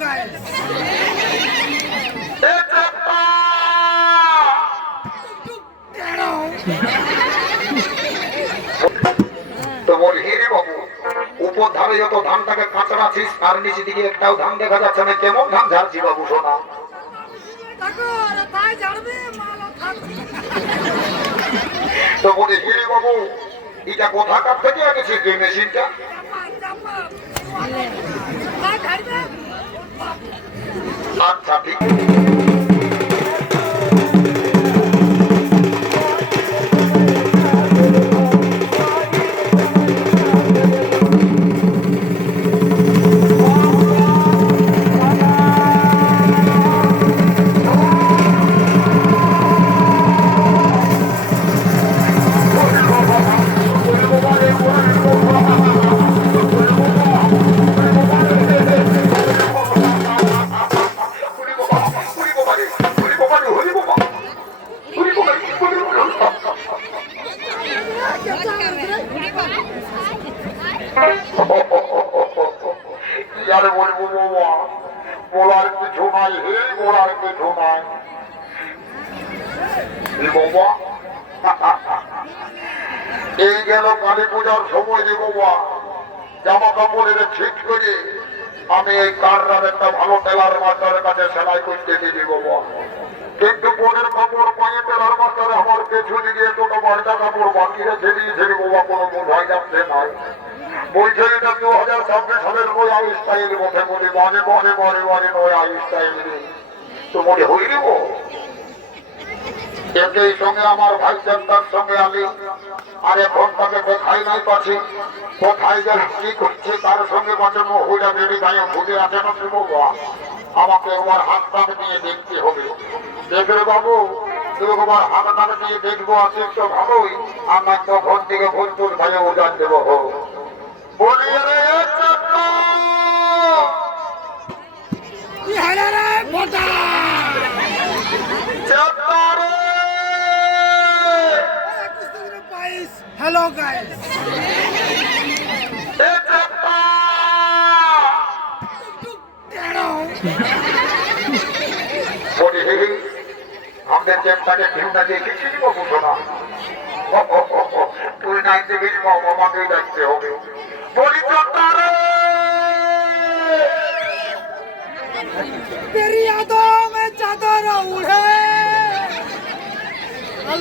Guys তো বল হিরে বাবু, উপর ধারে যত ধানটাকে কাঁচড়াছিস আর নিচে দিকে একটাও ধান দেখা যাচ্ছে না, কেমন ধান ঝাড়ছি বাবু সোনা? তো বলে হিরে বাবু, এটা কোথাকার থেকে এনেছিস যে মেশিনটা? আচ্ছা ঠিক। यार বলবো বাবা, বলার কিছু নাই হে, বলার কিছু নাই বাবা। এই গেল কালী পূজার সময় যে বাবা, জামা কাপড়ের ঠিক করে আমি এই কাররার একটা ভালো টেলার মাস্টারের কাছে সেলাই করতে দিবি বাবা। কিন্তু পরের কাপড় পায়ে টেলার মাস্টারে আমার পেছু দিকে দুটো বাড়িটা কাপড় বাকি রেখে দিয়েছে বাবা, কোনো বোঝাই যাচ্ছে নাই। বলছে এটা 2026 সালের নয়া স্টাইল মধ্যে বলি, মানে মনে মনে মানে নয়া স্টাইল নেই তো মনে হই দেব। একই সঙ্গে আমার ভাই চেন্টার সঙ্গে আমি আর এখন তাকে দেখাই নাই পাচ্ছি, কোথায় গেল কি করছে তার সঙ্গে পাচ্ছে মহিলা বেবি গায়ে ভুলে আছে না বাবা। আমাকে একবার হাত কাপ দিয়ে দেখতে হবে। দেখবে বাবু, তুমি একবার হাত কাপ দিয়ে দেখবো আসিস তো ভালোই, আমার তখন থেকে ভুলপুর ভাইয়ে উজান দেবো হোক। বলি রে হ্যালো গাইস আমাদের চেপটাকে কেউ না দেখেছিস বাবু সোনা? তুই নাই দেখিস বাবু, আমাকেই দেখতে হবে। বলি तेरी यादों में चादर उड़े,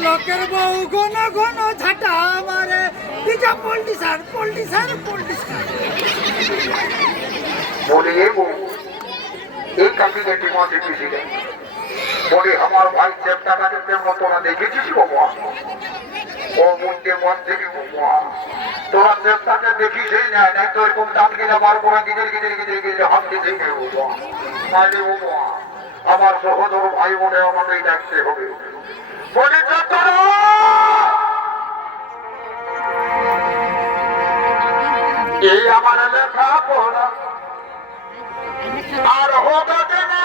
लोकेर बहू घन घन झाटा मारे, दिजा पॉलिटिशियन पॉलिटिशियन पॉलिटिशियन। बोले ये वो एक काफी गटी मासी किसी ने बोले हमारे भाई चेप्टा का कितने मतो ना देखे किसी को वो ओ मुंडे मंदिर की वो তোরা চেষ্টাকে দেখি সেই নেয় নাই তো এরকম দাঁত কিনা বার করে গিজের গিজের গিজের গিজের হাত দিয়ে বাবা। নাইলে বাবা আমার সহোদর ভাই বোনে আমাকেই ডাকতে হবে। বলি এই আমার লেখা পড়া আর হবে না,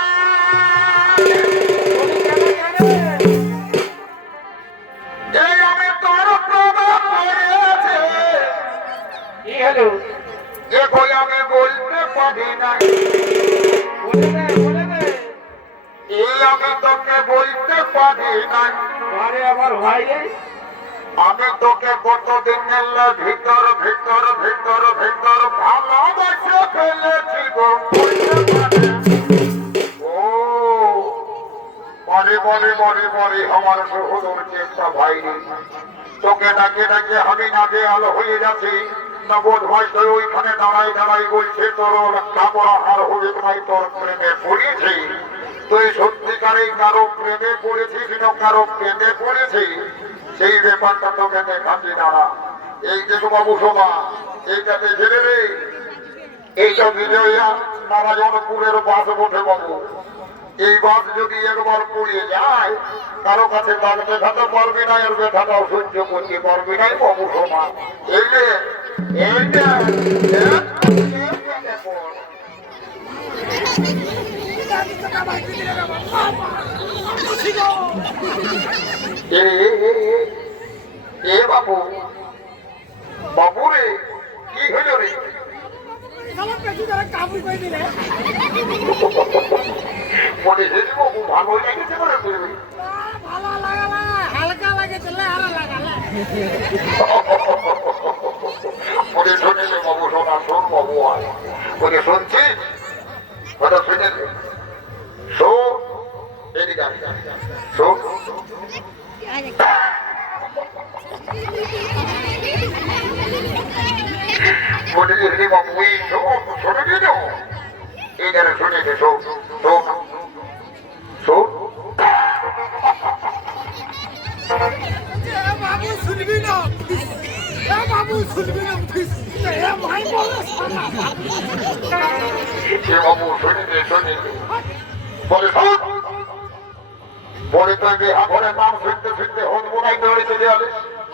এই আমি তোর প্রভাব পড়েছে আমি বলতে পারি না, এই আমি তোকে বলতে পারি না। আমার ভাই আমি তোকে কতদিন ভিতর ভিতর ভিতর ভিতর ভালোবাসে ফেলেছি গো। ও মরে মরে মরে মরে আমার সহোদর চেষ্টা ভাই, তোকে ডাকে ডাকে আমি না যে আলো হয়ে যাচ্ছি না বোধ হয় তুই ওইখানে দাঁড়াই দাঁড়াই বলছে তোর কাপড় হার হয়ে ভাই তোর প্রেমে পড়েছি। তুই সত্যিকারেই কারো প্রেমে পড়েছিস না কারো প্রেমে পড়েছিস, সেই ব্যাপারটা তোকে দেখাচ্ছি দাঁড়া। এই যে বাবু শোভা, এইটাতে ছেড়ে রে, এইটা বিজয়া নারায়ণপুরের বাস ওঠে বাবু। এই বাস যদি একবার পড়ে যায় কারো কাছে তার ব্যথাটা পারবি না, এর ব্যথাটাও সহ্য করতে পারবি না বাবু শোভা। এই যে এইটা বাবু বাবু রে কি হইল রে? শালা পেছু ধরে কাবু করে দিলে বলে হেরি বাবু ভালো লেগেছে বলে বলবি ভালো লাগালা হালকা লাগে চলে আর লাগালে বলে শুনেছে বাবু শোনা শোন বাবু আয় বলে শুনছিস কথা শুনেছে শোন এদিকে আয়, শোন বলে হেরি বাবু এই শোন শোনে দিল এই যারা শুনেছে শোন শোন শোন বাবু শুনবি না বাবু শুনবি না ভাই বলো সে বাবু শুনেছে শুনেছে বলে শোন বলে তো ঘরের নাম শুনতে শুনতে হন বোনাই দৌড়িতে দেওয়ালে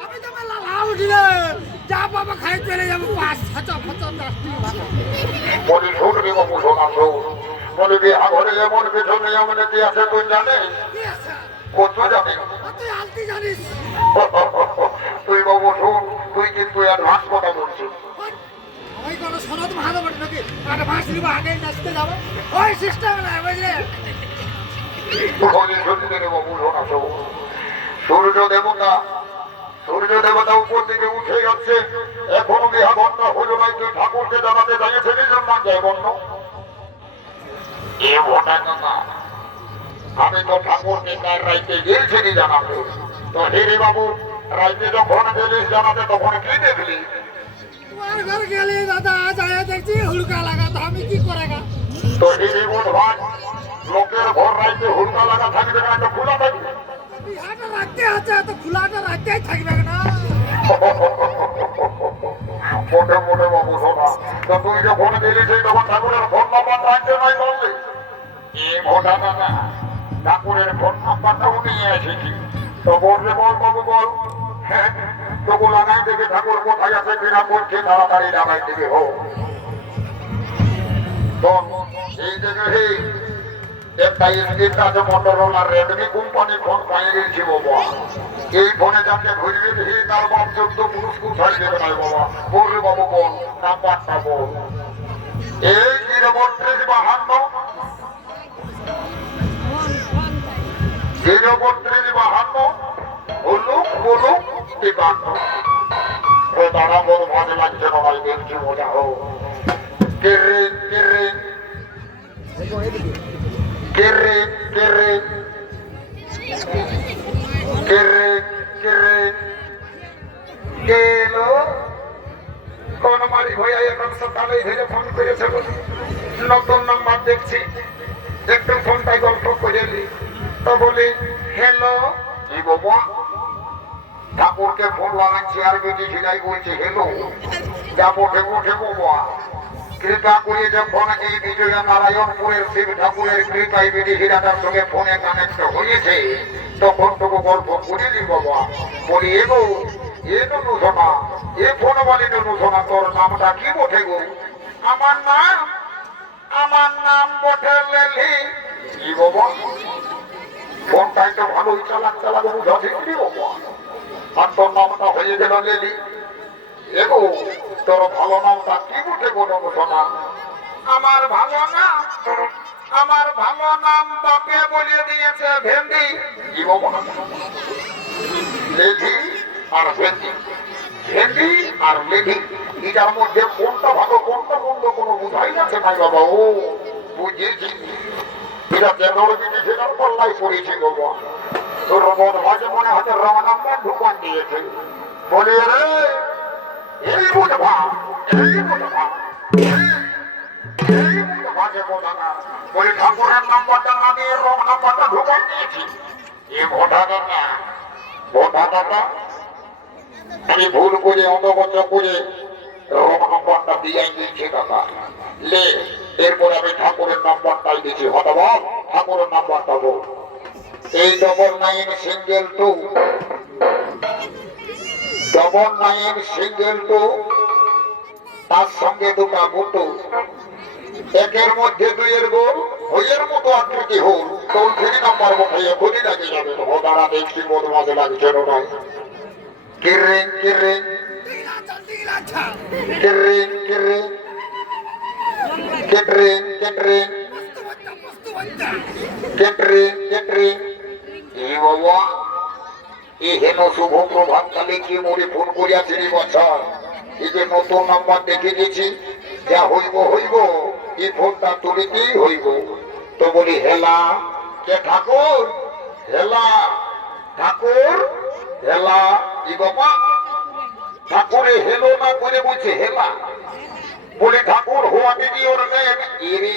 আমি তো মেলা লাভ উঠিলে যা বাবা খাই চলে যাবো 5-6 বলে শোন রে বাবু শোনা শোন বলে ঘরে এমন পেছনে এমন কি আছে তুই জানিস কত জানিস তুই আলতি জানিস তুই বাবু শোন তুই কিন্তু অ্যাডভান্স কথা বলছিস ওই কোনো শোনা তো ভালো বটে নাকি অ্যাডভান্স নিবো আগে নাচতে যাবো ওই সিস্টেম না বুঝলে বলে শুনতে রে বাবু শোনা শোন সূর্য দেবতা উপর দিকে উঠে যাচ্ছে এখনো বিহা বন্ধ হলো নাই তুই ঠাকুরকে জানাতে চাইছে নিজের মান যায় বন্ধ এ ভোটা না আমি তো ঠাকুরকে তার রাইতে গিয়েছি জানাতে তো হেরে বাবু রাইতে যখন গেলিস জানাতে তখন কি দেখলি তোমার ঘর গেলে দাদা যায় দেখছি হুলকা লাগা তো আমি কি করে গা তো হেরে বোধ ভাই লোকের ঘর রাইতে হুড়কা লাগা থাকবে না তো খোলা থাকবে বিহাটা রাখতে আছে তো খোলাটা রাখতেই থাকবে না মোটে মোটে বাবু শোনা তো তুই যখন গেলি সেই তখন ঠাকুরের ফোন নাম্বার রাখতে নাই বললি এ ভোটা না ঠাকুরের ফোন নাম্বারটাও নিয়ে এসেছি তো বললে বল বাবু বল হ্যাঁ তবু লাগাই দেখে ঠাকুর কোথায় আছে কিনা করছে তাড়াতাড়ি লাগাই দিকে হোক তো এই দেখে একটা স্ক্রিন আছে মোটরোলা রেডমি কোম্পানি ফোন পাইয়ে গেছি বাবা এই ফোনে যাকে ঘুরবে দেখি তার বাপ 14 পুরুষ কোথায় দেবে নাই বাবা বললে বাবু বল নাম্বারটা বল এই 03252 বলুক 52 ও দাঁড়া বড় ভালো লাগছে না ভাই দেখছি মজা হোক কেরে কেরে কেরে কেরে কেরে কেরে কেলো কোন মারি হইয়া এখন সকালে ধরে ফোন করেছে বলে নতুন নাম্বার দেখছি একটু ফোনটাই গল্প করে নি তো বলি হ্যালো কি বাবা ঠাকুরকে ফোন লাগাচ্ছি আর বেটি ঝিলাই বলছে হ্যালো যাবো ঠেকো ঠেকো বাবা কৃপা করে যখন এই বিজয়া নারায়ণপুরের শিব ঠাকুরের কৃপায় বিধি হীরাটার সঙ্গে ফোনে কানেক্ট হয়েছে তখন তোকে গল্প করেছি বাবা বলি এগো এ ননু সোনা এ ফোন বলি ননু সোনা তোর নামটা কি বটে গো আমার নাম বটে লেলি কি বাবা ফোনটাই তো ভালোই চালাক বুঝা ঠিকই বাবা আর তোর নামটা হয়ে গেল লেলি এগো তোর ভালো নামটা কি বটে গো ননু সোনা আমার ভালো নাম বাপে বলে দিয়েছে ভেন্ডি কি বাবা লেডি আর ভেন্ডি আর লেডি এটার মধ্যে কোনটা ভালো কোনটা মন্দ কোনো বুঝাই যাচ্ছে নাই বাবা ও বুঝেছি এটা কেমন বিদেশে পাল্লাই পড়েছি বাবা তোর মন মাঝে মনে হচ্ছে রং নাম্বার ঢুকান দিয়েছে বলে রে এই বুঝবা বলি ঠাকুরের নাম্বারটা না দিয়ে রং নাম্বারটা ঢুকান দিয়েছি এ ভোটা দাদা আমি ভুল করে অন্ধবদ্ধ করে রং নাম্বারটা দিয়ে দিয়েছি দাদা লে এরপর আমি ঠাকুরের নাম্বারটাই দিচ্ছি হঠাৎ ঠাকুরের নাম্বারটা বল এই 9962 9962 তার সঙ্গে দুটা গুটো একের মধ্যে দুইয়ের গোল হইয়ের মতো আকৃতি হোক টোল ফ্রি নাম্বার বসাইয়া খুঁজি লাগে যাবে ও দাঁড়া দেখছি মতো মাঝে লাগছে নয় কিরিং কিরিং কিরিং কিরিং কেটরিং কেটরিং কেটরিং কেটরিং এই বাবা এই হেন শুভ প্রভাত কালে কি মরে ফোন করিয়াছে রে বছর এই যে নতুন নাম্বার দেখে গেছি যা হইব হইব এই ফোনটা তুলিতেই হইব তো বলি হেলা কে ঠাকুর হেলা ঠাকুর হেলা ই বাবা ঠাকুরে হেলো না করে বলছে হেলা বলে ঠাকুর হোয়া দিদি ওর নেন এরে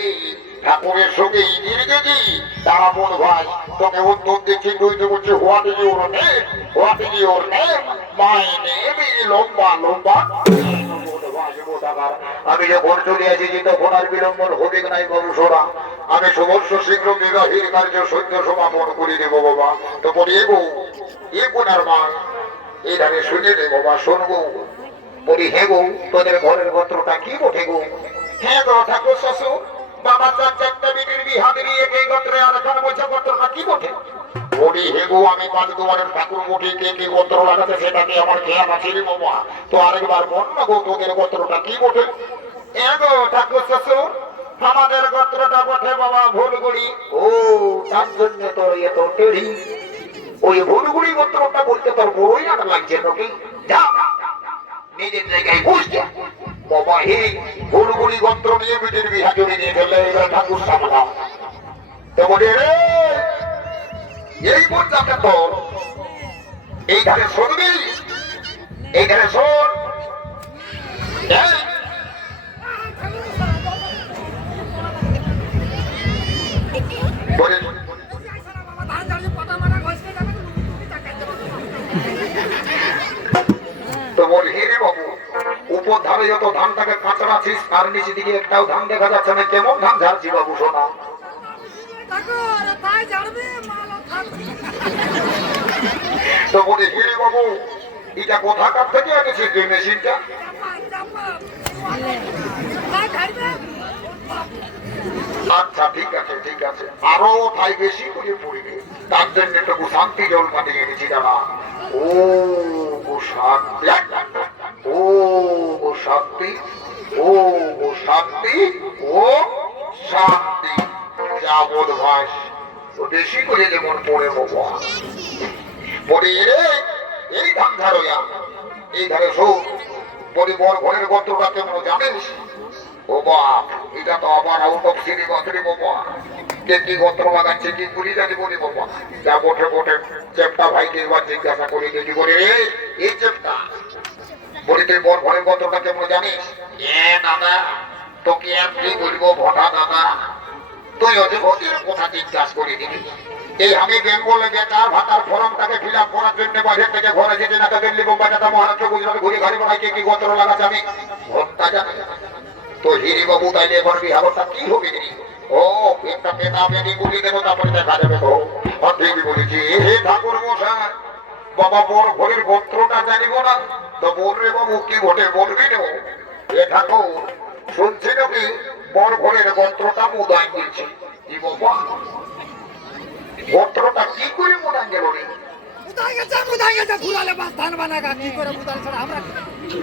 ঠাকুরের সঙ্গে ইদির দিদি তারা বল ভাই তোকে উত্তর দিচ্ছি তুই তো বলছি হোয়া দিদি ওর নেন হোয়া দিদি ওর নেন মাই নেম লম্বা লম্বা আমি যখন চলে আসি তখন আর বিলম্বন হবে নাই বাবু সোনা আমি সমস্ত শীঘ্র বিবাহের কার্য সত্য সমাপন করে দেবো বাবা তো বলি এগো এ কোনার মা এই ধারে শুনে রে বাবা শোনবো বলি হে গো তোদের ঘরের গোত্রটা কি ওঠে গো হ্যাঁ গো ঠাকুর শ্বশুর বাবা চার চারটা বিটির বিহা দিয়ে এই গোত্রে আর এখন বলছে গোত্রটা কি ওঠে বলি হে গো আমি পাঁচ দুয়ারের ঠাকুর মুঠি কে কি গোত্র লাগাতে সেটাকে আমার খেয়াল আছে রে বাবা তো আরেকবার বল না গো তোদের গোত্রটা কি ওঠে হ্যাঁ গো ঠাকুর শ্বশুর আমাদের গোত্রটা ওঠে বাবা ভুলগুড়ি ও তার জন্য তোর এত টেড়ি ওই ভুলগুড়ি গোত্রটা বলতে তোর বড়ই আট লাগছে নাকি যা নিজের জায়গায় বুঝছে বাবা হে ভুলগুড়ি গোত্র নিয়ে বিটির বিহা জড়িয়ে নিয়ে ফেললে এবার ঠাকুর সামলা তো বলে রে এই পর্যাতে তোর এই ধারে শুনবি এই ধারে শোন বলে তো বল হে রে বাবু উপর ধারে যত ধানটাকে কাঁচা আছিস আর নিচে দিকে একটাও ধান দেখা যাচ্ছে না কেমন ধান ঝাড়ছি বাবু সোনা তো বলে হে রে বাবু এটা কোথাকার থেকে এনেছিস যে মেশিনটা আচ্ছা ঠিক আছে ঠিক আছে আরো তাই বেশি করে পড়বে তার জন্য একটু শান্তি জল পানি এনেছি দাঁড়া ও শান্তি ও শান্তি ও শান্তি ও শান্তি যা বোধ ভাস বেশি করে যেমন পড়ে বাবা পড়ে রে এই ধান ধারয়া এই ধারে শোক বলি বর ঘরের গন্ত্রটা কেমন জানিস ও বাপ এটা তো আবার আউট অফ সিনেমা রে বাবা কি গন্ত্র লাগাচ্ছে কি করি জানি বলি বাবা যা বটে বটে চেপটা ভাইকে এবার জিজ্ঞাসা করি দেখি বলি রে এই চেপটা বলি তুই বর ঘরের গন্ত্রটা কেমন জানিস এ দাদা তোকে আর কি বলবো ভটা দাদা তুই ওদের ওদের কথা জিজ্ঞাসা করে দিবি এই আমি বেঙ্গলে বেকার ভাতার ফর্মটাকে ফিল আপ করার জন্য বাইরে থেকে ঘরে যেতে না দিল্লি বোম্বাই টাটা মহারাষ্ট্র গুজরাট ঘুরে ঘরে বেড়াই কি গোত্র লাগাচ্ছে আমি ঘরটা জানি তো হিরি বাবু তাইলে এবার বিহারটা কি হবে ও একটা পেতা পেনি গুলি দেবো তারপরে দেখা যাবে তো ঠিকই বলেছি হে ঠাকুর মশাই বাবা বড় ঘরের গোত্রটা জানিব না তো বল রে বাবু কি ঘটে বলবি না এ ঠাকুর শুনছি নাকি বড় ঘরের গোত্রটা মুদাই দিয়েছে কি বাবা গোত্রটা কি করে মুদাই গেল রে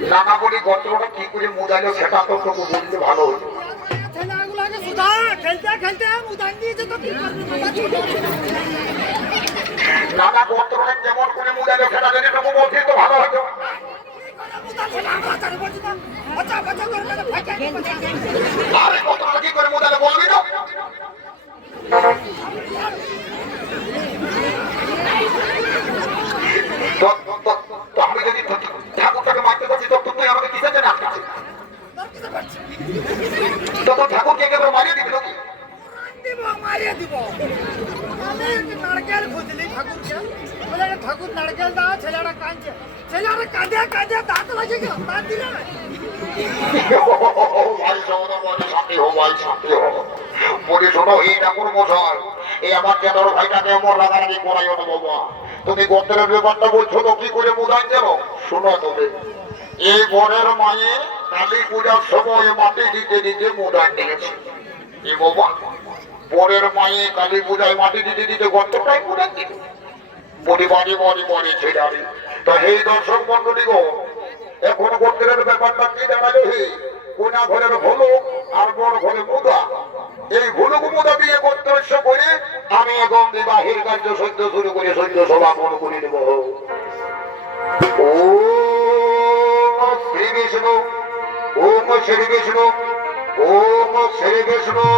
নানা বলি গোত্রটা কি করে মুদাইলো সেটা তো তোকে বলতে ভালো হতো নানা গোত্রটা কেমন করে মুদাইলো সেটা যদি তোকে বলতে তো ভালো হতো আরে গোত্রটা কি করে মুদাইলো বলবি তো আমি যদি ঠাকুরটাকে মারতে পারছি তো তুই আমাকে কিসের জন্য আটকাচ্ছি তো ঠাকুরকে একেবারে মারিয়ে দিবি নাকি মারিয়ে দিব নারকেল খুঁজলি ঠাকুরকে বলে ঠাকুর নারকেল দাও ছেলেটা কাঁদছে ছেলেটা কাঁদে কাঁদে দাঁত লাগে গেল দাঁত দিলে ভাই শান্তি হো ভাই শান্তি হো বলি শোনো এই ঠাকুর মশাই এই আমার চেনার ভাইটাকে আমার রাগারাগি করাইও না বাবা তুমি গোত্রের ব্যাপারটা বলছো তো কি করে মুদাই দেব শোনো তুমি এই বরের মায়ে কালী পূজার সময় মাটি দিতে দিতে মুদাই দিয়েছে এই বাবা বরের মায়ে কালী পূজায় মাটি দিতে দিতে গোত্রটাই মুদাই দিল বলি বাড়ি বাড়ি বাড়ি ছেড়ারি তা এই দর্শক মন্ডলী গো এখন গোত্রের ব্যাপারটা কি জানালো হে কোনা ঘরের হলো আর বড় হলে মুদা। এই ভুলুক মুদা বিয়ে করতে ইচ্ছা করে আমি এবং বিবাহের কার্য সহ্য শুরু করে সহ্য সমাপন করে দেব। ও শ্রী বিষ্ণু, ওম শ্রী বিষ্ণু, ওম শ্রী বিষ্ণু,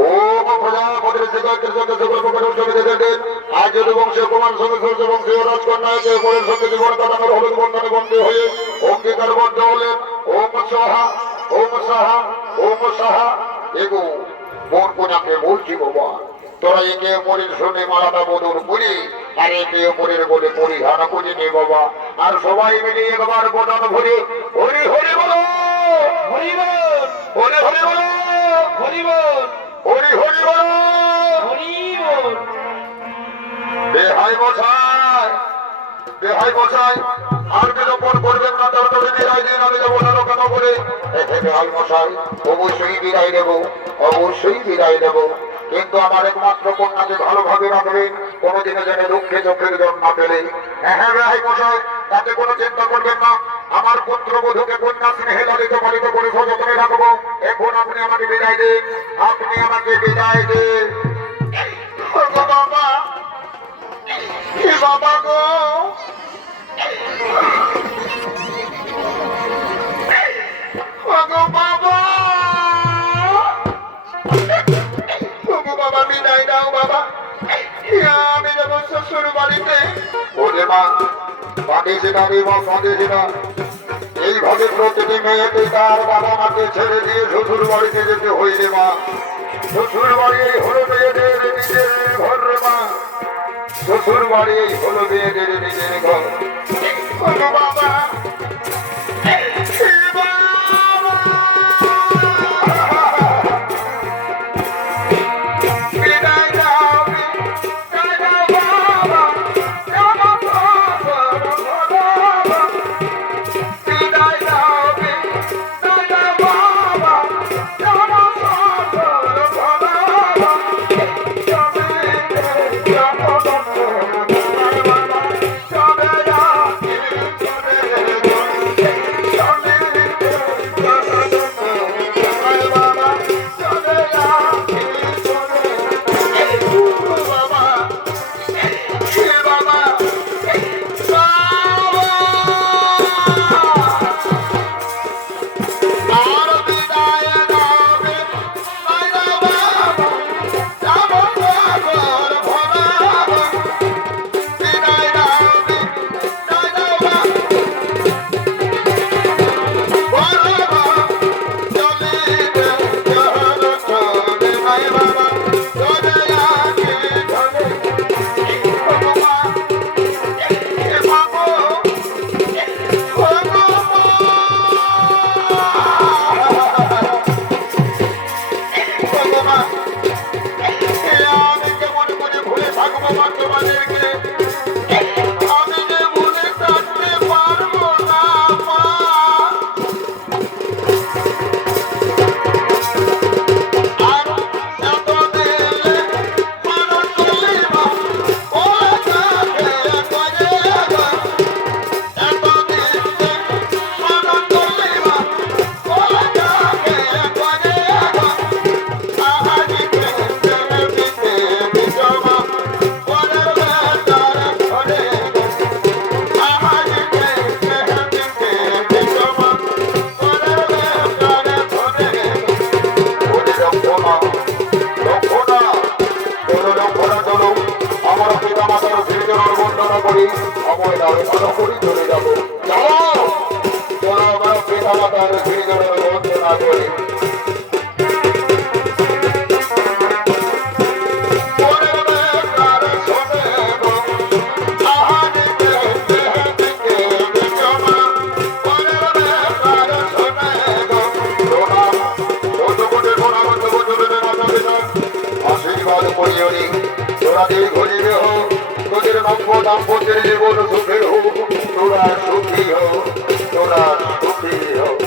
ওম প্রজাপতির শ্রীকান্তের সঙ্গে সকল প্রকার উৎসবে দেখেন। আজ যদি বংশীয় কুমার সঙ্গে সূর্য বংশীয় রাজকন্যাকে পরের সঙ্গে জীবন কাটানোর হলুদ বন্ধনে বন্দী হয়ে অঙ্গীকারবদ্ধ হলেন। ওম সাহা, ওম সাহা, ওম সাহা। এগো বোন কোনাকে বলছি বাবা, তোরা একে অপরের শুনে মালাটা বদল করি আর একে অপরের বলে পরিহার করে নে বাবা। আর সবাই মিলে একবার বদন ভরে হরি হরি বলো, হরি বল, হরি হরি বলো, হরি বল, হরি হরি বলো। হরি বল। বেহাই মশাই, বেহাই মশাই, আর বিলম্বন করবেন না, তাড়াতাড়ি বিদায় দিন। আমি যাবো না কেন বলে বেহাই মশাই, অবশ্যই বিদায় দেবো, অবশ্যই বিদায় দেবো। কিন্তু আমার একমাত্র কন্যাকে ভালোভাবে রাখবেন, কোনোদিনও যেন দুঃখে চোখের জল না পেলে। হ্যাঁ বেহাই মশাই, তাতে কোনো চিন্তা করবেন না। আমার পুত্রবধূকে কন্যা স্নেহে লালিত পালিত করে সযত্নে রাখবো। এখন আপনি আমাকে বিদায় দিন, আপনি আমাকে বিদায় দিন। বাবা, কি বাবা গো, বাবা, বাবা বিদায় দাও বাবা, আমি যাবো শ্বশুর বাড়িতে। ওরে মা, বাঁধিয়েছে না রে মা, বাঁধিয়েছে না। এইভাবে প্রতিটি মেয়েকে তার বাবা মাকে ছেড়ে দিয়ে শ্বশুর বাড়িতে যেতে হইলে মা। শ্বশুর বাড়ি হলো মেয়েদের নিজের ঘর রে মা, শ্বশুর বাড়ি হলো মেয়েদের নিজের ঘর। বাবা, দাম্পত্যের জীবন সুখের হোক, তোরা সুখী হোক, তোরা সুখী হোক।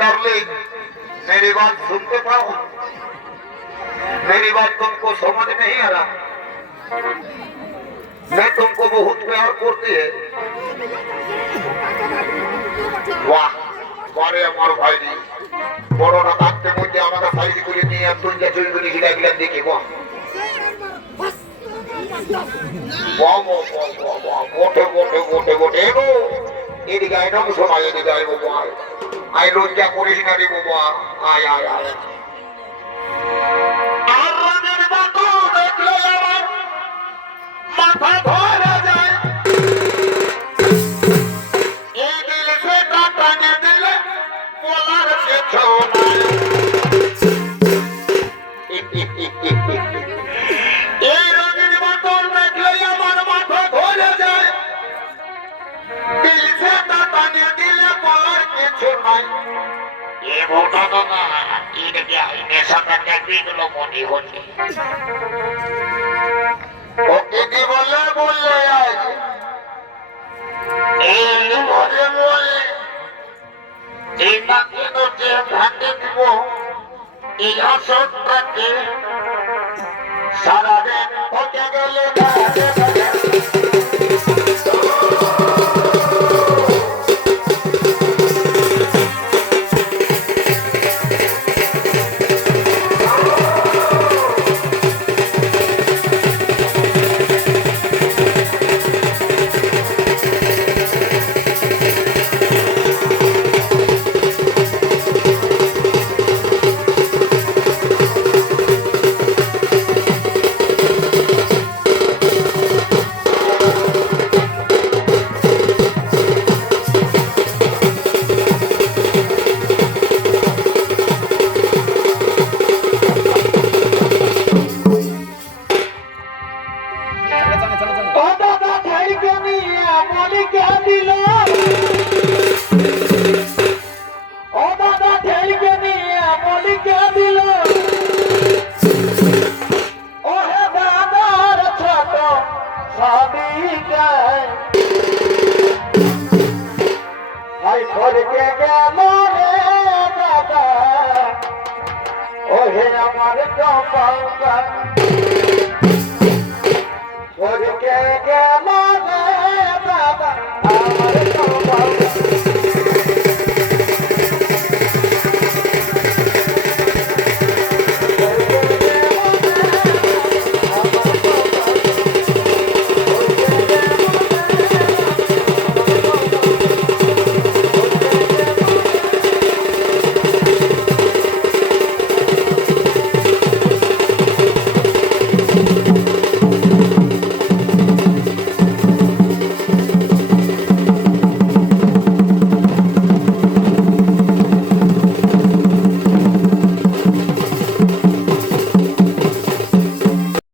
डार्लिंग मेरी बात सुनते पाओ मेरी बात तुमको समझ नहीं आ रहा मैं तुमको बहुत प्यार करती है वाह বারে আমার ভাই বড়রা থাকতে মধ্যে আমাকে সাইজ করে নিয়ে তুই যা চুরি করে হিলা গিলা দেখি বাহ গোটে গোটে গোটে গোটে এনো এদিকে আইনাম শোনায় এদিকে আই বাবা আই লজ্জা করিস না রে বাবা আয় আয় আয় আর রাজের বাতু দেখলে আমার মাথা ধরে যায় এই দিল সে টানে দিলে বলার কিছু নাই এই রাজের বাতু দেখলে আমার মাথা ধরে যায় দিল সে টানে দিলে বলার কিছু নাই এ মোটা তো না এটা কি নেশাটা বিগুলো মনে হচ্ছে ওকে কি বললে বললে আজ এই বলে বলে এই নাকি তো যে ভাঙে দিব এই আসরটাকে সারাদিন হতে গেলে আমার